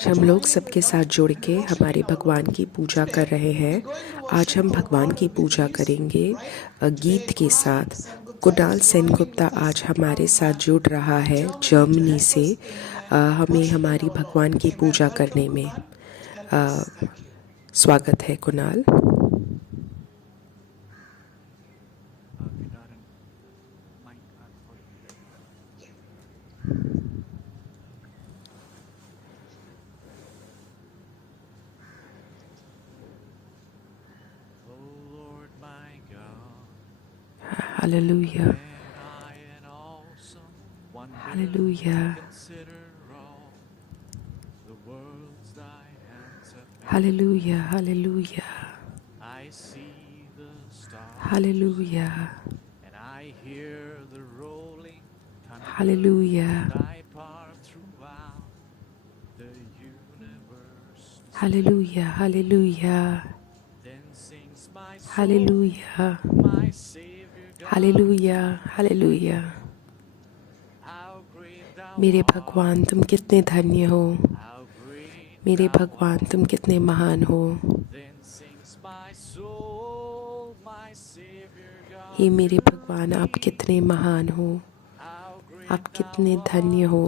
हम लोग सबके साथ जुड़ के हमारे भगवान की पूजा कर रहे हैं। आज हम भगवान की पूजा करेंगे गीत के साथ। कुणाल सेनगुप्ता आज हमारे साथ जुड़ रहा है जर्मनी से, हमें हमारी भगवान की पूजा करने में। स्वागत है Kunal. Hallelujah. Hallelujah. Hallelujah. Hallelujah. Hallelujah. Hallelujah. Hallelujah. Hallelujah. Hallelujah. Hallelujah. Hallelujah. मेरे भगवान तुम कितने धन्य हो, मेरे भगवान तुम कितने महान हो। हे मेरे भगवान आप कितने महान हो, आप कितने धन्य हो,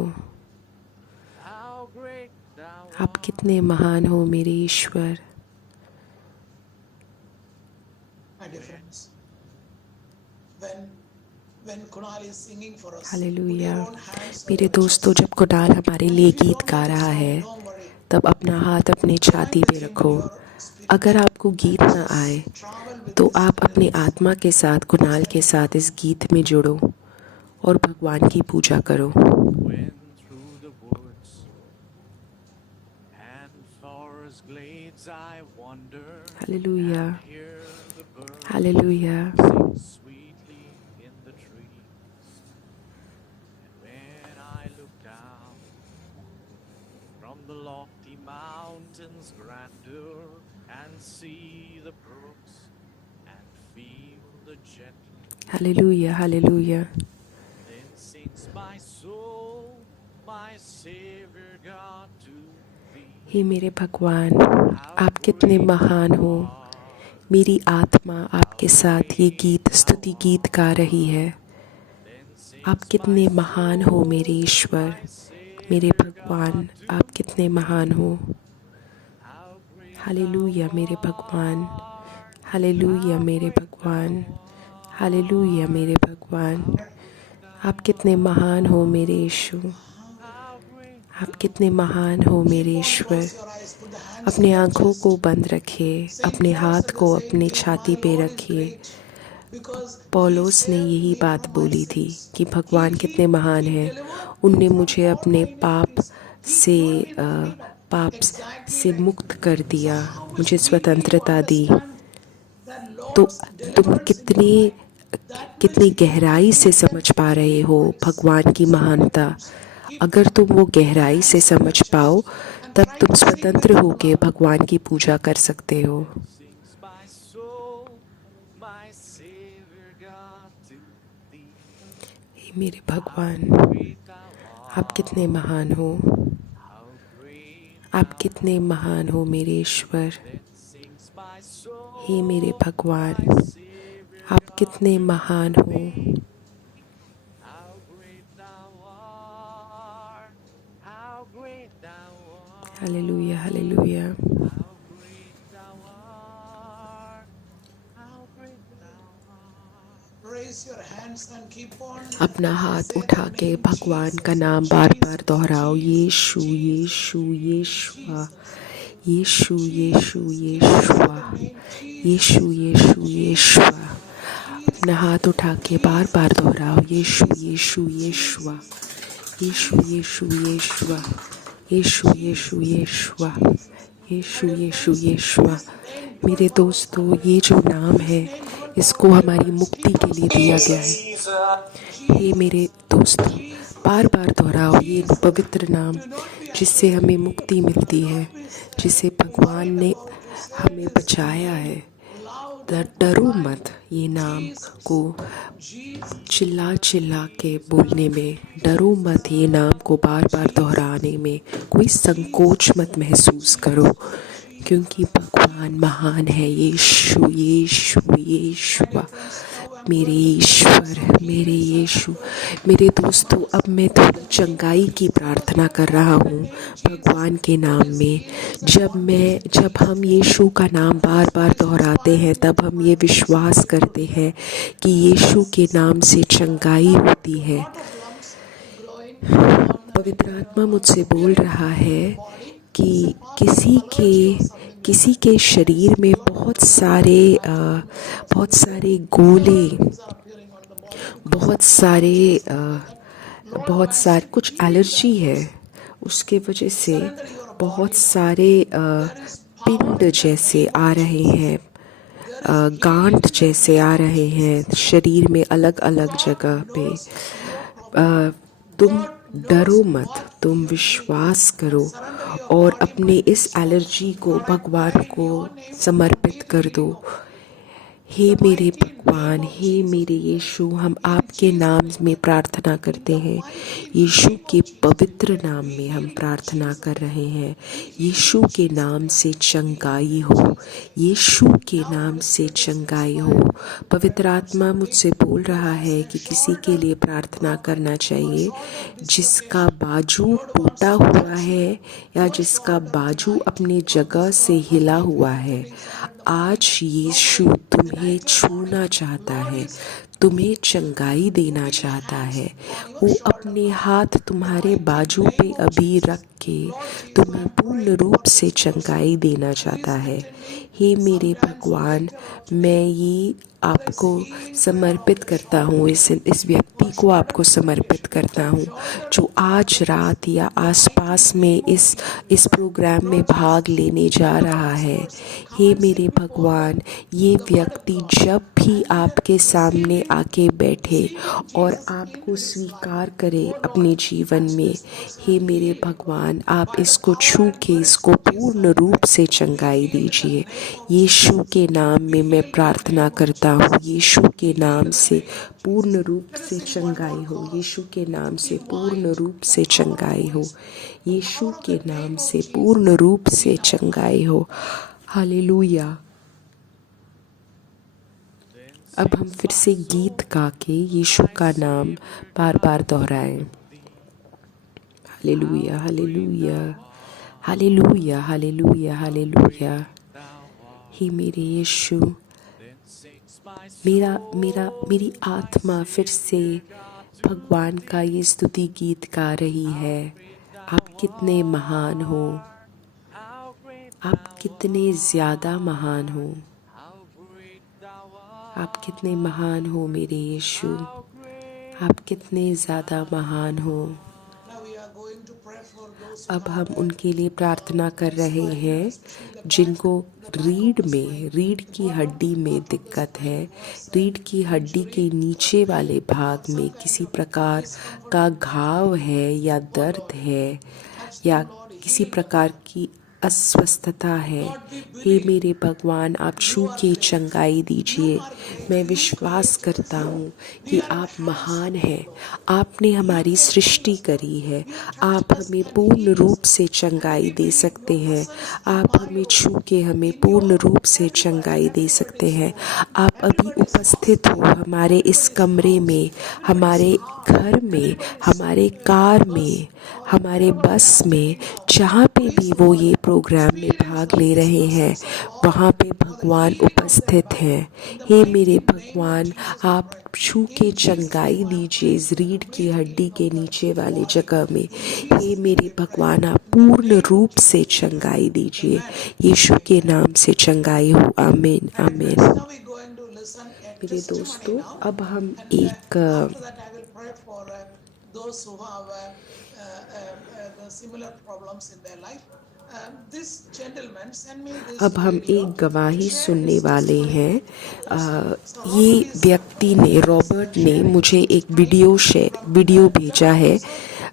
आप कितने महान हो मेरे ईश्वर। हालेलुया। मेरे दोस्तों, जब कुणाल हमारे लिए गीत गा रहा है तब अपना हाथ अपने छाती पे रखो। अगर आपको गीत ना आए तो आप अपनी आत्मा के साथ कुणाल के साथ इस गीत में जुड़ो और भगवान की पूजा करो। हालेलुया। हालेलुया। हालेलुया। हालेलुया। हे मेरे भगवान आप कितने महान हो। मेरी आत्मा आपके साथ ये गीत स्तुति गीत गा रही है। आप कितने महान हो मेरे ईश्वर, मेरे भगवान आप कितने महान हो। हालेलुया मेरे भगवान। हालेलुया मेरे भगवान। हालेलुया मेरे भगवान आप कितने महान हो मेरे यीशु, आप कितने महान हो मेरे ईश्वर। अपने आँखों को बंद रखिए, अपने हाथ को अपने छाती पे रखिए। पौलुस ने यही बात बोली थी कि भगवान कितने महान हैं। उनने मुझे अपने पाप से मुक्त कर दिया, मुझे स्वतंत्रता दी। तो तुम कितनी गहराई से समझ पा रहे हो भगवान की महानता। अगर तुम वो गहराई से समझ पाओ तब तुम स्वतंत्र होकर भगवान की पूजा कर सकते हो। हे मेरे भगवान आप कितने महान हो, आप कितने महान हो मेरे ईश्वर। हे मेरे भगवान आप कितने महान हो। हालेलुया। हालेलुया। अपना हाथ उठा के भगवान का नाम बार बार दोहराओ। यीशु यीशु यीशुआ, यीशु यीशु यीशुआ, यीशु यीशु यीशुआ। अपना हाथ उठा के बार बार दोहराओ। यीशु यीशु यीशुआ, यीशु यीशु यीशुआ, यीशु यीशु यीशुआ, यीशु यीशु यीशुआ। मेरे दोस्तों, ये जो नाम है इसको हमारी मुक्ति के लिए दिया गया है। ये मेरे दोस्तों बार बार दोहराओ ये पवित्र नाम, जिससे हमें मुक्ति मिलती है, जिससे भगवान ने हमें बचाया है। डरो मत ये नाम को चिल्ला चिल्ला के बोलने में, डरो मत ये नाम को बार बार दोहराने में, कोई संकोच मत महसूस करो, क्योंकि भगवान महान है। यीशु यीशु यीशु, मेरे ईश्वर, मेरे यीशु। मेरे दोस्तों, अब मैं थोड़ी चंगाई की प्रार्थना कर रहा हूँ भगवान के नाम में। जब हम यीशु का नाम बार बार दोहराते हैं, तब हम ये विश्वास करते हैं कि यीशु के नाम से चंगाई होती है। पवित्र आत्मा मुझसे बोल रहा है कि किसी के शरीर में बहुत सारे गोले, बहुत सारे कुछ एलर्जी है, उसके वजह से बहुत सारे पिंड जैसे आ रहे हैं, गांठ जैसे आ रहे हैं शरीर में अलग अलग जगह पे। तुम डरो मत, तुम विश्वास करो और अपने इस एलर्जी को भगवान को समर्पित कर दो। हे मेरे भगवान, हे मेरे यीशु, हम आपके नाम में प्रार्थना करते हैं। यीशु के पवित्र नाम में हम प्रार्थना कर रहे हैं। यीशु के नाम से चंगाई हो, यीशु के नाम से चंगाई हो। पवित्र आत्मा मुझसे बोल रहा है कि किसी के लिए प्रार्थना करना चाहिए जिसका बाजू टूटा हुआ है या जिसका बाजू अपनी जगह से हिला हुआ है। आज यीशु तुम्हें छूना चाहता है, तुम्हें चंगाई देना चाहता है। वो अपने हाथ तुम्हारे बाजू पे अभी रख के तुम्हें पूर्ण रूप से चंगाई देना चाहता है। हे मेरे भगवान, मैं ये आपको समर्पित करता हूँ, इस व्यक्ति को आपको समर्पित करता हूँ जो आज रात या आसपास में इस प्रोग्राम में भाग लेने जा रहा है। हे मेरे भगवान, ये व्यक्ति जब भी आपके सामने आके बैठे और आपको स्वीकार करे अपने जीवन में, हे मेरे भगवान, आप इसको छू के इसको पूर्ण रूप से चंगाई दीजिए। यीशु के नाम में मैं प्रार्थना करता हूँ, यीशु के नाम से पूर्ण रूप से चंगाई हो, यीशु के नाम से पूर्ण रूप से चंगाई हो, यीशु के नाम से पूर्ण रूप से चंगाई हो। हालेलुया। अब हम फिर से गीत गा के यीशु का नाम बार बार दोहराएं। Hallelujah hallelujah hallelujah hallelujah hallelujah. हे मेरे यीशु, मेरी आत्मा फिर से भगवान का ये स्तुति गीत गा रही है। आप कितने महान हो, आप कितने ज़्यादा महान हो, आप कितने महान हो मेरे यीशु, आप कितने ज़्यादा महान हो। अब हम उनके लिए प्रार्थना कर रहे हैं जिनको रीढ़ की हड्डी में दिक्कत है, रीढ़ की हड्डी के नीचे वाले भाग में किसी प्रकार का घाव है या दर्द है या किसी प्रकार की अस्वस्थता है। हे मेरे भगवान, आप छू के चंगाई दीजिए। मैं विश्वास करता हूँ कि आप महान हैं, आपने हमारी सृष्टि करी है, आप हमें पूर्ण रूप से चंगाई दे सकते हैं। आप हमें छू के हमें पूर्ण रूप से चंगाई दे सकते हैं। आप अभी उपस्थित हो हमारे इस कमरे में, हमारे घर में, हमारे कार में, हमारे बस में, जहाँ पे भी वो ये प्रोग्राम में भाग ले रहे हैं, वहाँ पे भगवान उपस्थित हैं। हे मेरे भगवान, आप छू के चंगाई दीजिए इस रीढ़ की हड्डी के नीचे वाले जगह में। हे मेरे भगवान, आप पूर्ण रूप से चंगाई दीजिए। यीशु के नाम से चंगाई हो। आमीन आमीन। मेरे दोस्तों, अब हम एक गवाही सुनने वाले हैं। ये व्यक्ति ने, रॉबर्ट ने मुझे एक वीडियो भेजा है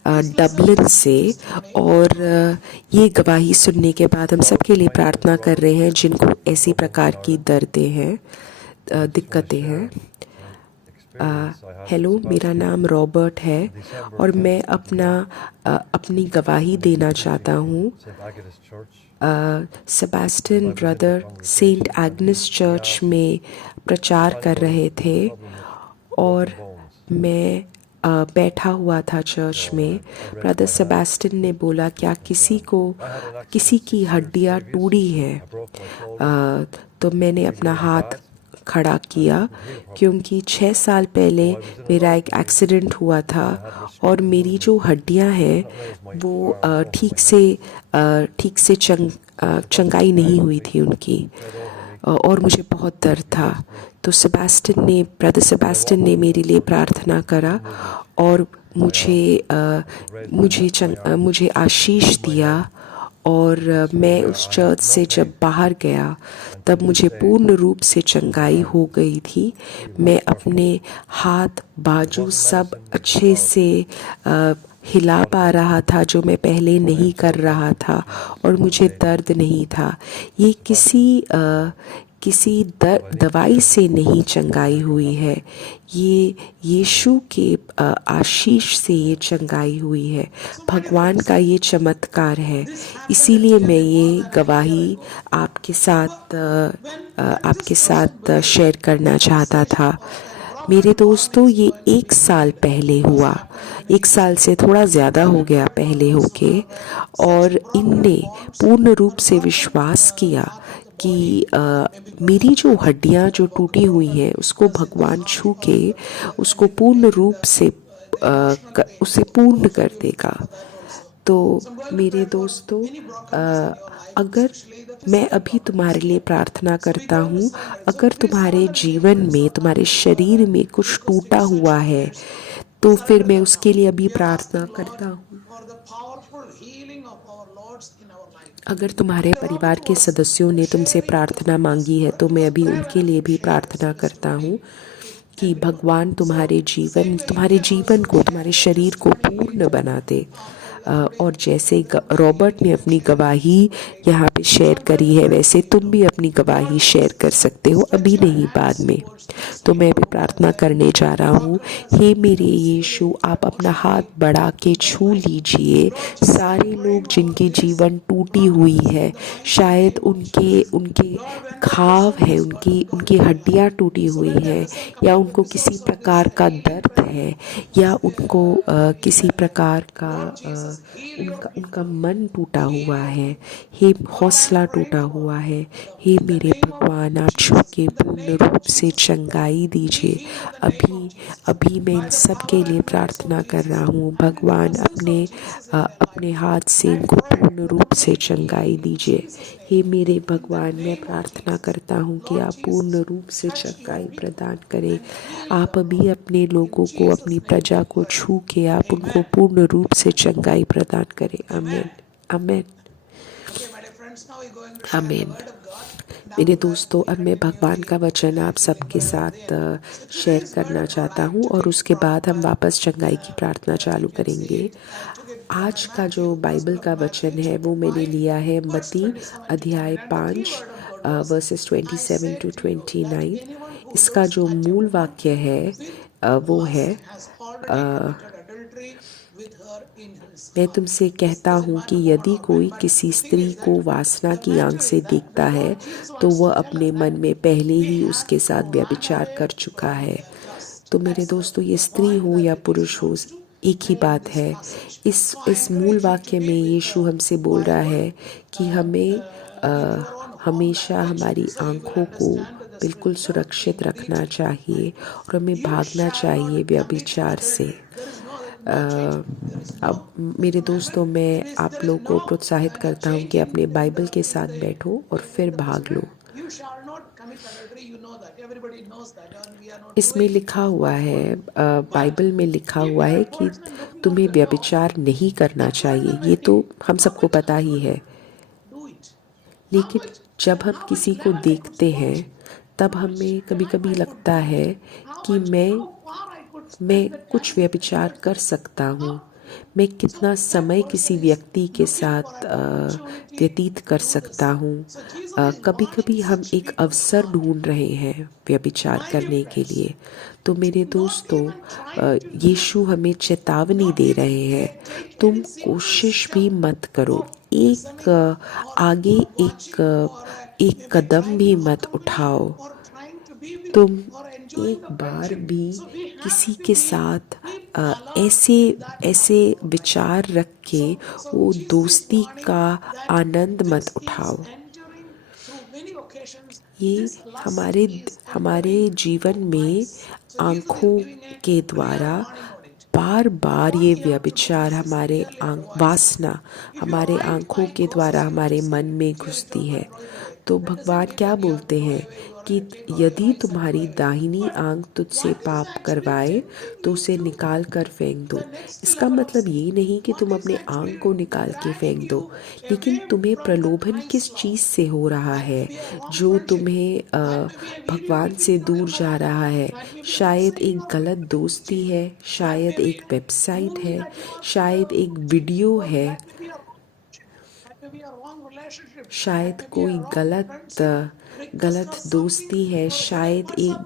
डबलिन से। और ये गवाही सुनने के बाद हम सबके लिए प्रार्थना कर रहे हैं जिनको ऐसी प्रकार की दर्दें हैं, दिक्कतें हैं। हेलो, मेरा नाम रॉबर्ट है और मैं अपनी गवाही देना चाहता हूँ। Sebastian brother saint Agnes church में प्रचार कर रहे थे और मैं बैठा हुआ था चर्च में। ब्रदर सेबास्टियन ने बोला, क्या किसी की हड्डियाँ टूटी हैं? तो मैंने अपना हाथ खड़ा किया क्योंकि 6 साल पहले मेरा एक एक्सीडेंट हुआ था और मेरी जो हड्डियां हैं वो ठीक से चंगाई नहीं हुई थी उनकी, और मुझे बहुत दर्द था। तो ब्रदर सेबास्टियन ने मेरे लिए प्रार्थना करा और मुझे आशीष दिया। और मैं उस चर्च से जब बाहर गया तब मुझे पूर्ण रूप से चंगाई हो गई थी। मैं अपने हाथ बाजू सब अच्छे से हिला पा रहा था, जो मैं पहले नहीं कर रहा था, और मुझे दर्द नहीं था। ये किसी दवाई से नहीं चंगाई हुई है, ये यीशु के आशीष से ये चंगाई हुई है। भगवान का ये चमत्कार है। इसीलिए मैं ये गवाही आपके साथ शेयर करना चाहता था। मेरे दोस्तों, ये 1 साल पहले हुआ, 1 साल से थोड़ा ज़्यादा हो गया पहले होके, और इनने पूर्ण रूप से विश्वास किया कि मेरी जो हड्डियाँ जो टूटी हुई हैं उसको भगवान छू के उसको पूर्ण रूप से उसे पूर्ण कर देगा। तो मेरे दोस्तों, अगर मैं अभी तुम्हारे लिए प्रार्थना करता हूँ, अगर तुम्हारे जीवन में, तुम्हारे शरीर में कुछ टूटा हुआ है तो फिर मैं उसके लिए अभी प्रार्थना करता हूँ। अगर तुम्हारे परिवार के सदस्यों ने तुमसे प्रार्थना मांगी है तो मैं अभी उनके लिए भी प्रार्थना करता हूँ कि भगवान तुम्हारे जीवन को, तुम्हारे शरीर को पूर्ण बना दे। और जैसे रॉबर्ट ने अपनी गवाही यहाँ पे शेयर करी है, वैसे तुम भी अपनी गवाही शेयर कर सकते हो, अभी नहीं बाद में। तो मैं भी प्रार्थना करने जा रहा हूँ। हे मेरे यीशु, आप अपना हाथ बढ़ा के छू लीजिए सारे लोग जिनके जीवन टूटी हुई है, शायद उनके घाव है, उनकी हड्डियाँ टूटी हुई हैं, या उनको किसी प्रकार का दर्द है, या उनको किसी प्रकार का उनका मन टूटा हुआ है, हे हौसला टूटा हुआ है। हे मेरे भगवान, आप छू के पूर्ण रूप से चंगाई दीजिए। अभी मैं इन सब के लिए प्रार्थना कर रहा हूँ। भगवान अपने हाथ से इनको पूर्ण रूप से चंगाई दीजिए। हे मेरे भगवान, मैं प्रार्थना करता हूँ कि आप पूर्ण रूप से चंगाई प्रदान करें। आप अभी अपने लोगों को, अपनी प्रजा को छू के आप उनको पूर्ण रूप से चंगाई प्रदान करें। आमीन, आमीन, आमीन। मेरे दोस्तों, अब मैं भगवान का वचन आप सबके साथ शेयर करना चाहता हूँ और उसके बाद हम वापस चंगाई की प्रार्थना चालू करेंगे। आज का जो बाइबल का वचन है वो मैंने लिया है मत्ती अध्याय 5 वर्सेस 27 to 29। इसका जो मूल वाक्य है वो है, मैं तुमसे कहता हूँ कि यदि कोई किसी स्त्री को वासना की आंख से देखता है तो वह अपने मन में पहले ही उसके साथ व्यभिचार कर चुका है। तो मेरे दोस्तों, ये स्त्री हो या पुरुष हो, एक ही बात है। इस मूल वाक्य में यीशु हमसे बोल रहा है कि हमें हमेशा हमारी आँखों को बिल्कुल सुरक्षित रखना चाहिए और हमें भागना चाहिए व्यभिचार से। अब मेरे दोस्तों, मैं आप लोगों को प्रोत्साहित करता हूँ कि अपने बाइबल के साथ बैठो और फिर भाग लो। इसमें लिखा हुआ है, बाइबल में लिखा हुआ है कि तुम्हें व्यभिचार नहीं करना चाहिए। ये तो हम सबको पता ही है, लेकिन जब हम किसी को देखते हैं तब हमें कभी कभी लगता है कि मैं कुछ व्यभिचार कर सकता हूँ, मैं कितना समय किसी व्यक्ति के साथ व्यतीत कर सकता हूँ। कभी कभी हम एक अवसर ढूंढ रहे हैं व्यभिचार करने के लिए। तो मेरे दोस्तों, यीशु हमें चेतावनी दे रहे हैं, तुम कोशिश भी मत करो, एक आगे एक कदम भी मत उठाओ, तुम एक बार भी किसी के साथ ऐसे ऐसे विचार रख के वो दोस्ती का आनंद मत उठाओ। ये हमारे हमारे जीवन में आँखों के द्वारा बार बार ये व्यभिचार हमारे वासना हमारे आँखों के द्वारा हमारे मन में घुसती है। तो भगवान क्या बोलते हैं कि यदि तुम्हारी दाहिनी आंख तुझसे पाप करवाए तो उसे निकाल कर फेंक दो। इसका मतलब ये नहीं कि तुम अपने आंख को निकाल के फेंक दो, लेकिन तुम्हें प्रलोभन किस चीज़ से हो रहा है जो तुम्हें भगवान से दूर जा रहा है। शायद एक गलत दोस्ती है, शायद एक वेबसाइट है, शायद एक वीडियो है, शायद कोई गलत दोस्ती है, शायद एक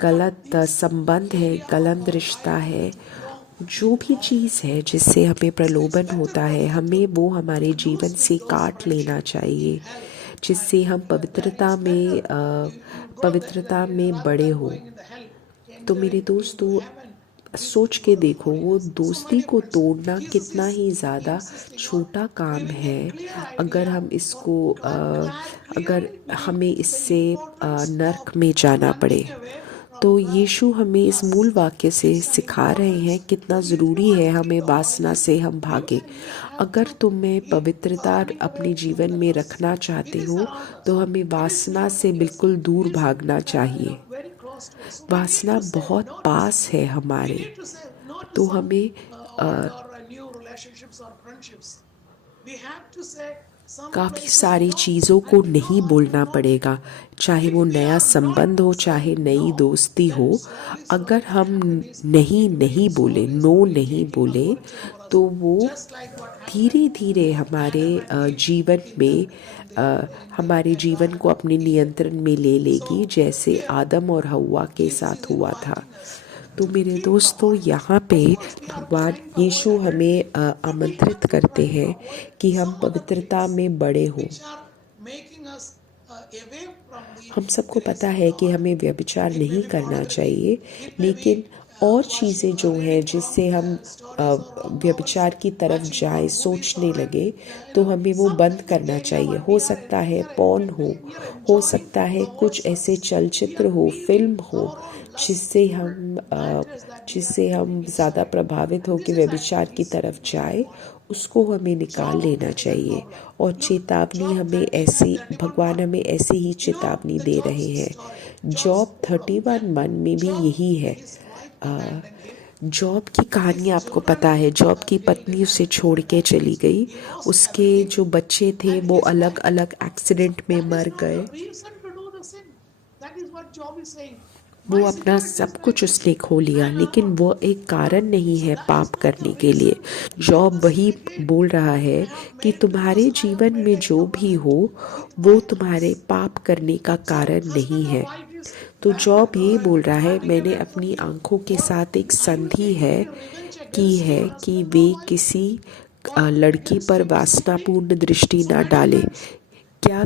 गलत संबंध है, गलत रिश्ता है। जो भी चीज़ है जिससे हमें प्रलोभन होता है, हमें वो हमारे जीवन से काट लेना चाहिए, जिससे हम पवित्रता में बड़े हो। तो मेरे दोस्तों, सोच के देखो, वो दोस्ती को तोड़ना कितना ही ज़्यादा छोटा काम है अगर हमें इससे नरक में जाना पड़े। तो यीशु हमें इस मूल वाक्य से सिखा रहे हैं कितना ज़रूरी है हमें वासना से हम भागे। अगर तुम्हें पवित्रता अपने जीवन में रखना चाहते हो तो हमें वासना से बिल्कुल दूर भागना चाहिए। वासना बहुत पास है हमारे, तो हमें काफ़ी सारी चीज़ों को नहीं बोलना पड़ेगा, चाहे वो नया संबंध हो, चाहे नई दोस्ती हो। अगर हम नहीं बोले, नो नहीं बोले, तो वो धीरे धीरे हमारे जीवन को अपने नियंत्रण में ले लेगी, जैसे आदम और हव्वा के साथ हुआ था। तो मेरे दोस्तों, यहाँ पे भगवान यीशु हमें आमंत्रित करते हैं कि हम पवित्रता में बड़े हों। हम सबको पता है कि हमें व्यभिचार नहीं करना चाहिए, लेकिन और चीज़ें जो हैं जिससे हम व्यभिचार की तरफ जाए, सोचने लगे, तो हमें वो बंद करना चाहिए। हो सकता है पॉर्न हो सकता है कुछ ऐसे चलचित्र हो, फिल्म हो, जिससे हम ज़्यादा प्रभावित हो कि व्यभिचार की तरफ जाए, उसको हमें निकाल लेना चाहिए। और भगवान हमें ऐसे ही चेतावनी दे रहे हैं। जॉब 31:1 में भी यही है। जॉब की कहानी आपको पता है। जॉब की पत्नी उसे छोड़ के चली गई, उसके जो बच्चे थे वो अलग अलग एक्सीडेंट में मर गए। वो अपना सब कुछ उसने खो लिया, लेकिन वो एक कारण नहीं है पाप करने के लिए। जॉब वही बोल रहा है कि तुम्हारे जीवन में जो भी हो वो तुम्हारे पाप करने का कारण नहीं है। तो जॉब ये बोल रहा है, मैंने अपनी आंखों के साथ एक संधि की है कि वे किसी लड़की पर वासनापूर्ण दृष्टि ना डाले। क्या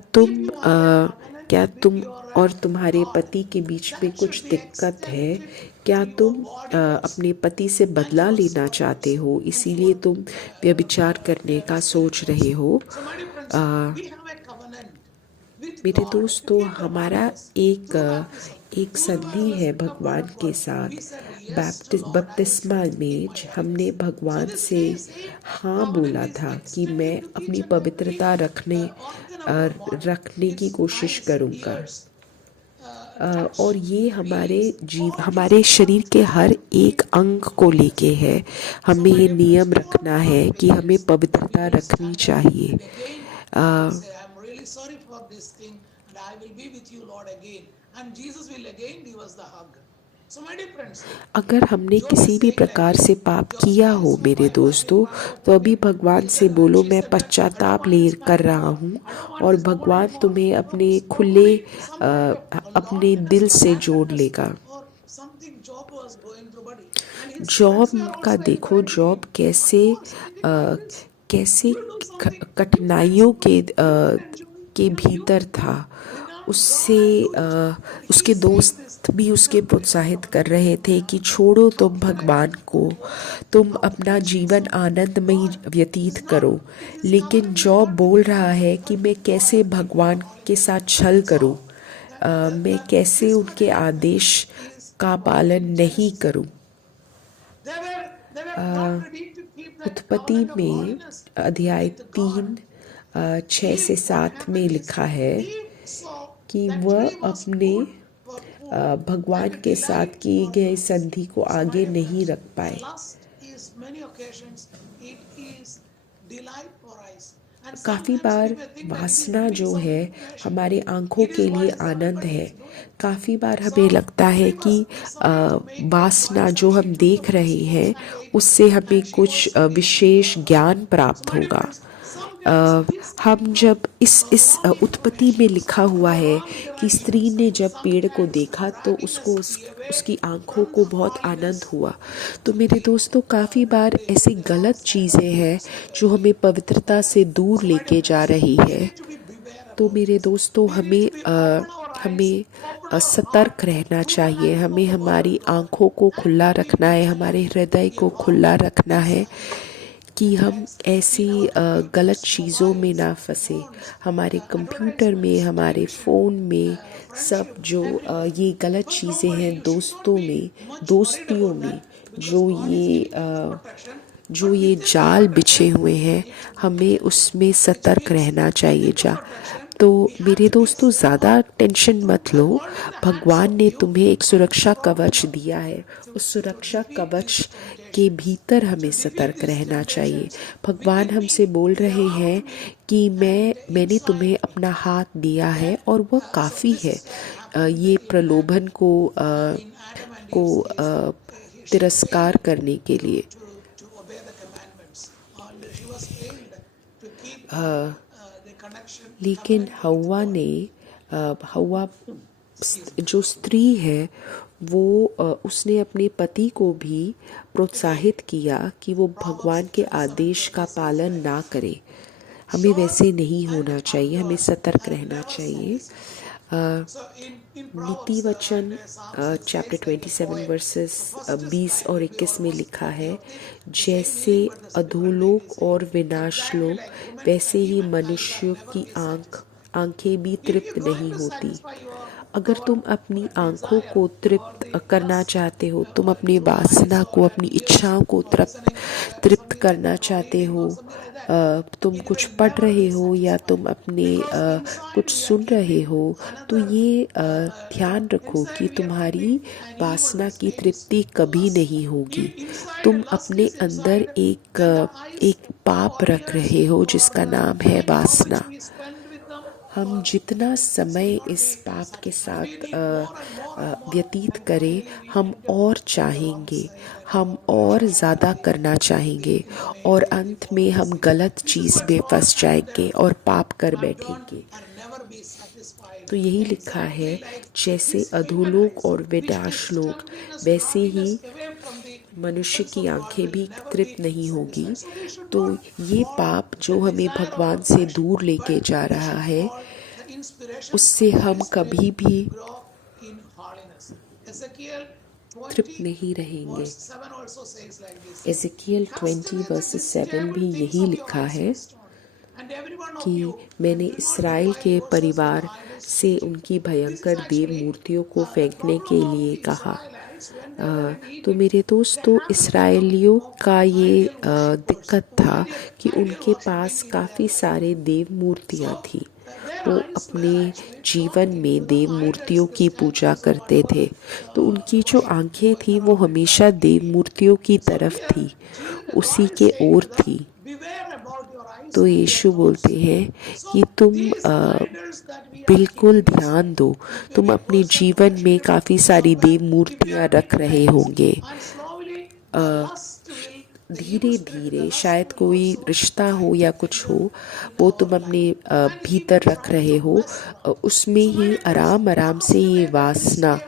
तुम और तुम्हारे पति के बीच में कुछ दिक्कत है? क्या तुम अपने पति से बदला लेना चाहते हो, इसीलिए तुम व्यभिचार करने का सोच रहे हो? मेरे दोस्तों, हमारा एक संधि है भगवान के साथ। बपतिस्मा में हमने भगवान से हाँ बोला था कि मैं अपनी पवित्रता रखने की कोशिश करूँगा। और ये हमारे शरीर के हर एक अंग को लेके है। हमें ये नियम रखना है कि हमें पवित्रता रखनी चाहिए। अगर हमने किसी भी प्रकार से पाप किया हो मेरे दोस्तों, तो अभी भगवान से बोलो मैं पश्चाताप ले कर रहा हूँ, और भगवान तुम्हें अपने खुले अपने दिल से जोड़ लेगा। जॉब का देखो, जॉब कैसे कठिनाइयों के भीतर था। उससे उसके दोस्त भी उसके प्रोत्साहित कर रहे थे कि छोड़ो तुम भगवान को, तुम अपना जीवन आनंदमय व्यतीत करो। लेकिन जॉब बोल रहा है कि मैं कैसे भगवान के साथ छल करूं, मैं कैसे उनके आदेश का पालन नहीं करूं। उत्पत्ति में अध्याय 3 6 से 7 में लिखा है कि वह अपने भगवान के साथ किए गए संधि को आगे नहीं रख पाए। काफ़ी बार वासना जो है हमारे आँखों के लिए आनंद है। काफ़ी बार हमें लगता है कि वासना जो हम देख रहे हैं उससे हमें कुछ विशेष ज्ञान प्राप्त होगा। हम जब इस उत्पत्ति में लिखा हुआ है कि स्त्री ने जब पेड़ को देखा तो उसको उसकी आँखों को बहुत आनंद हुआ। तो मेरे दोस्तों, काफ़ी बार ऐसी गलत चीज़ें हैं जो हमें पवित्रता से दूर लेके जा रही है। तो मेरे दोस्तों, हमें सतर्क रहना चाहिए। हमें हमारी आँखों को खुला रखना है, हमारे हृदय को खुला रखना है कि हम ऐसी गलत चीज़ों में ना फंसे। हमारे कंप्यूटर में, हमारे फ़ोन में, सब जो ये गलत चीज़ें हैं, दोस्तों में, दोस्तियों में जो ये जाल बिछे हुए हैं, हमें उसमें सतर्क रहना चाहिए। तो मेरे दोस्तों, ज़्यादा टेंशन मत लो। भगवान ने तुम्हें एक सुरक्षा कवच दिया है। उस सुरक्षा कवच के भीतर हमें सतर्क रहना चाहिए। भगवान हमसे बोल रहे हैं कि मैंने तुम्हें अपना हाथ दिया है और वह काफ़ी है ये प्रलोभन को तिरस्कार करने के लिए। लेकिन हव्वा जो स्त्री है वो उसने अपने पति को भी प्रोत्साहित किया कि वो भगवान के आदेश का पालन ना करे। हमें वैसे नहीं होना चाहिए, हमें सतर्क रहना चाहिए। नीति वचन चैप्टर 27 वर्सेस 20 और 21 में लिखा है, जैसे अधोलोक और विनाशलोक वैसे ही मनुष्यों की आंखें भी तृप्त नहीं होती। अगर तुम अपनी आँखों को तृप्त करना चाहते हो, तुम अपनी वासना को, अपनी इच्छाओं को तृप्त करना चाहते हो, तुम कुछ पढ़ रहे हो या तुम अपने कुछ सुन रहे हो, तो ये ध्यान रखो कि तुम्हारी वासना की तृप्ति कभी नहीं होगी। तुम अपने अंदर एक पाप रख रहे हो जिसका नाम है वासना। हम जितना समय इस पाप के साथ व्यतीत करें, हम और चाहेंगे, हम और ज़्यादा करना चाहेंगे, और अंत में हम गलत चीज़ में फंस जाएंगे और पाप कर बैठेंगे। तो यही लिखा है, जैसे अधोलोक और विनाशलोक वैसे ही मनुष्य की आंखें भी तृप्त नहीं होगी। तो ये पाप जो हमें भगवान से दूर लेके जा रहा है, उससे हम कभी भी तृप्त नहीं रहेंगे। एज़ेकियल 20 वर्सेस 7 भी यही लिखा है कि मैंने इस्राएल के परिवार से उनकी भयंकर देव मूर्तियों को फेंकने के लिए कहा। तो मेरे दोस्तों, इस्राएलियों का ये दिक्कत था कि उनके पास काफ़ी सारे देव मूर्तियाँ थी। वो अपने जीवन में देव मूर्तियों की पूजा करते थे। तो उनकी जो आंखें थी वो हमेशा देव मूर्तियों की तरफ थी, उसी के ओर थी। तो यीशु बोलते हैं कि तुम बिल्कुल ध्यान दो, तुम अपने जीवन में काफ़ी सारी देव मूर्तियाँ रख रहे होंगे। धीरे धीरे शायद कोई रिश्ता हो या कुछ हो, वो तुम अपने भीतर रख रहे हो, उसमें ही आराम आराम से ये वासना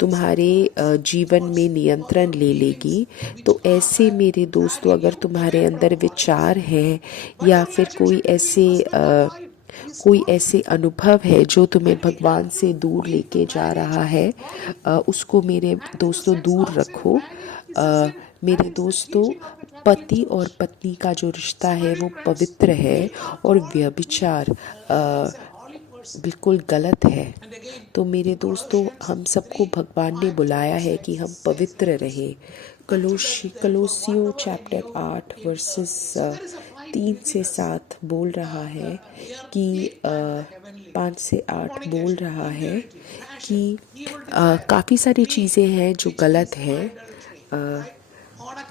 तुम्हारे जीवन में नियंत्रण ले लेगी। तो ऐसे मेरे दोस्तों, अगर तुम्हारे अंदर विचार हैं या फिर कोई ऐसे अनुभव है जो तुम्हें भगवान से दूर लेके जा रहा है, उसको मेरे दोस्तों दूर रखो। मेरे दोस्तों, पति और पत्नी का जो रिश्ता है वो पवित्र है और व्यभिचार बिल्कुल गलत है। तो मेरे दोस्तों, हम सबको भगवान ने बुलाया है कि हम पवित्र रहें। कलोसियो चैप्टर 8 वर्सेस 3 से 7 बोल रहा है कि 5 से 8 बोल रहा है कि काफ़ी सारी चीज़ें हैं जो गलत है,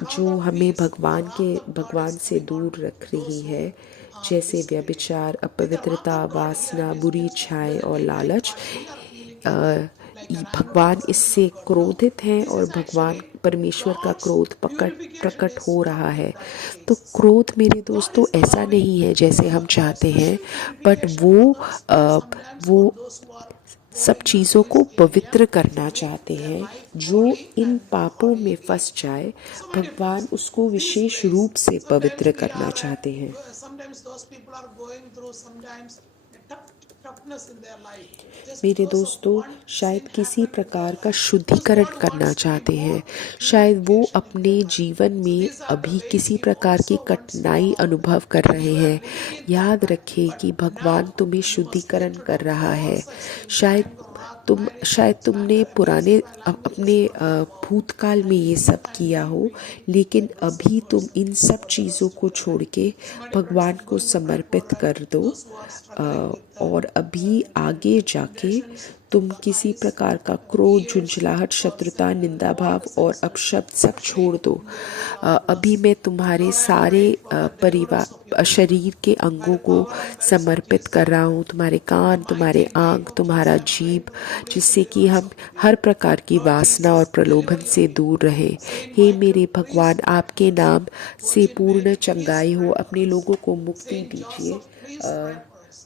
जो हमें भगवान से दूर रख रही है, जैसे व्यभिचार, अपवित्रता, वासना, बुरी इच्छाएं और लालच। भगवान इससे क्रोधित हैं और भगवान परमेश्वर का क्रोध प्रकट हो रहा है। तो क्रोध मेरे दोस्तों ऐसा नहीं है जैसे हम चाहते हैं, बट वो सब चीज़ों को पवित्र करना चाहते हैं। जो इन पापों में फंस जाए, भगवान उसको विशेष रूप से पवित्र करना चाहते हैं। मेरे दोस्तों, शायद किसी प्रकार का शुद्धिकरण करना चाहते हैं, शायद वो अपने जीवन में अभी किसी प्रकार की कठिनाई अनुभव कर रहे हैं। याद रखें कि भगवान तुम्हें शुद्धिकरण कर रहा है। शायद तुमने अपने भूतकाल में ये सब किया हो, लेकिन अभी तुम इन सब चीज़ों को छोड़ के भगवान को समर्पित कर दो, और अभी आगे जाके तुम किसी प्रकार का क्रोध, झुंझलाहट, शत्रुता, निंदा भाव और अपशब्द सब छोड़ दो। अभी मैं तुम्हारे सारे शरीर के अंगों को समर्पित कर रहा हूँ, तुम्हारे कान, तुम्हारे आँख, तुम्हारा जीभ, जिससे कि हम हर प्रकार की वासना और प्रलोभन से दूर रहें। हे मेरे भगवान, आपके नाम से पूर्ण चंगाई हो, अपने लोगों को मुक्ति दीजिए।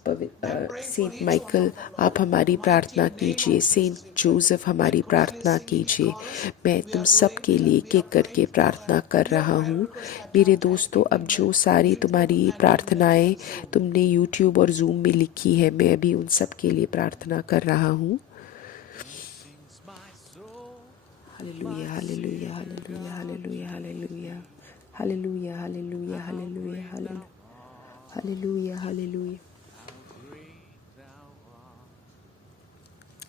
सेंट माइकल, आप हमारी प्रार्थना कीजिए। सेंट जोसेफ, हमारी प्रार्थना कीजिए। मैं तुम सब के लिए एक एक करके प्रार्थना कर रहा हूँ। मेरे दोस्तों, अब जो सारी तुम्हारी प्रार्थनाएं तुमने यूट्यूब और जूम में लिखी है, मैं अभी उन सब के लिए प्रार्थना कर रहा हूँ। Hallelujah, hallelujah, hallelujah, hallelujah, hallelujah, hallelujah, hallelujah, hallelujah, hallelujah, hallelujah,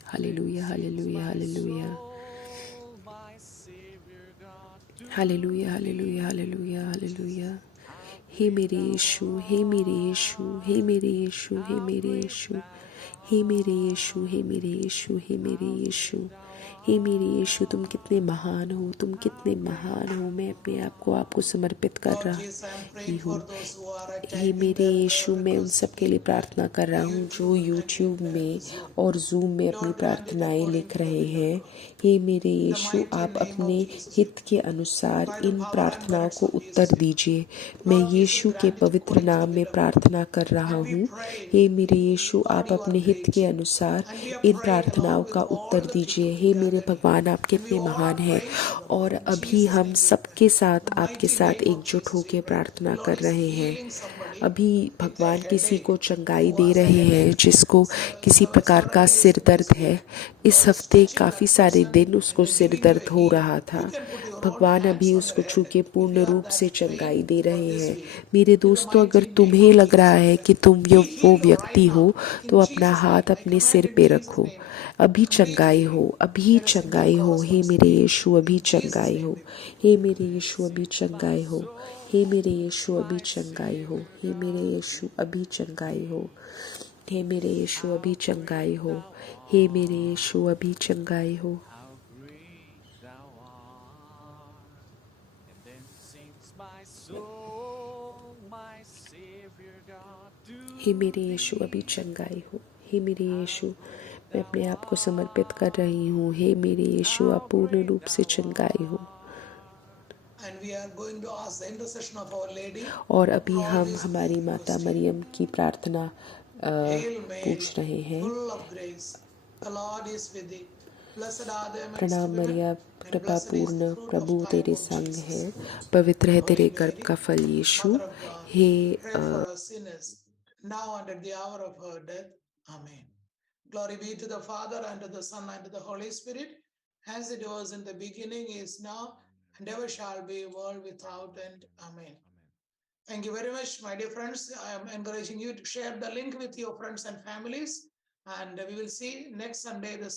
hallelujah, hallelujah, hallelujah, hallelujah, hallelujah, hallelujah, hallelujah. हे मेरे यीशु, हे मेरे यीशु, हे मेरे यीशु, हे मेरे यीशु, हे मेरे यीशु, हे मेरे यीशु, हे मेरे यीशु, हे मेरे यीशु, तुम कितने महान हो, तुम कितने महान हो। मैं अपने आप को आपको समर्पित कर रही हूँ। हे मेरे यीशु, मैं उन सब के लिए प्रार्थना कर रहा हूँ जो यूट्यूब में और जूम में अपनी प्रार्थनाएं लिख रहे हैं। हे मेरे यीशु, आप अपने हित के अनुसार इन प्रार्थनाओं को उत्तर दीजिए। मैं यीशु के पवित्र नाम में प्रार्थना कर रहा हूँ। हे मेरे यीशु, आप अपने हित के अनुसार इन प्रार्थनाओं का उत्तर दीजिए। हे मेरे भगवान, आप कितने महान हैं। और अभी हम सबके साथ आपके साथ एकजुट होकर प्रार्थना कर रहे हैं। अभी भगवान किसी को चंगाई दे रहे हैं जिसको किसी प्रकार का सिर दर्द है। इस हफ्ते काफ़ी सारे दिन उसको सिर दर्द हो रहा था। भगवान अभी उसको छू के पूर्ण रूप से चंगाई दे रहे हैं। मेरे दोस्तों, अगर तुम्हें लग रहा है कि तुम वो व्यक्ति हो, तो अपना हाथ अपने सिर पे रखो। अभी चंगाई हो, अभी चंगाई हो। हे मेरे यीशु, अभी चंगाई हो। हे मेरे यीशु, अभी चंगाई हो। हे मेरे यीशु, अभी चंगाई हो। हे मेरे यीशु, अभी चंगाई हो। हे मेरे यीशु, अभी चंगाई हो। हे मेरे यीशु, अभी चंगाई हो। हे मेरे यीशु, अभी चंगाई हो। हे मेरे यीशु, मैं अपने आप को समर्पित कर रही हूँ। हे मेरे यीशु, आप पूर्ण रूप से चंगाई हो। और अभी हम हमारी माता मरियम की प्रार्थना पूछ रहे हैं। प्रणाम मरिया, कृपा पूर्ण, प्रभु तेरे संग है, पवित्र है तेरे गर्भ का फल यीशु। हे Glory be to the Father, and to the Son, and to the Holy Spirit, as it was in the beginning, is now, and ever shall be, world without end. Amen. Thank you very much, my dear friends. I am encouraging you to share the link with your friends and families, and we will see next Sunday, the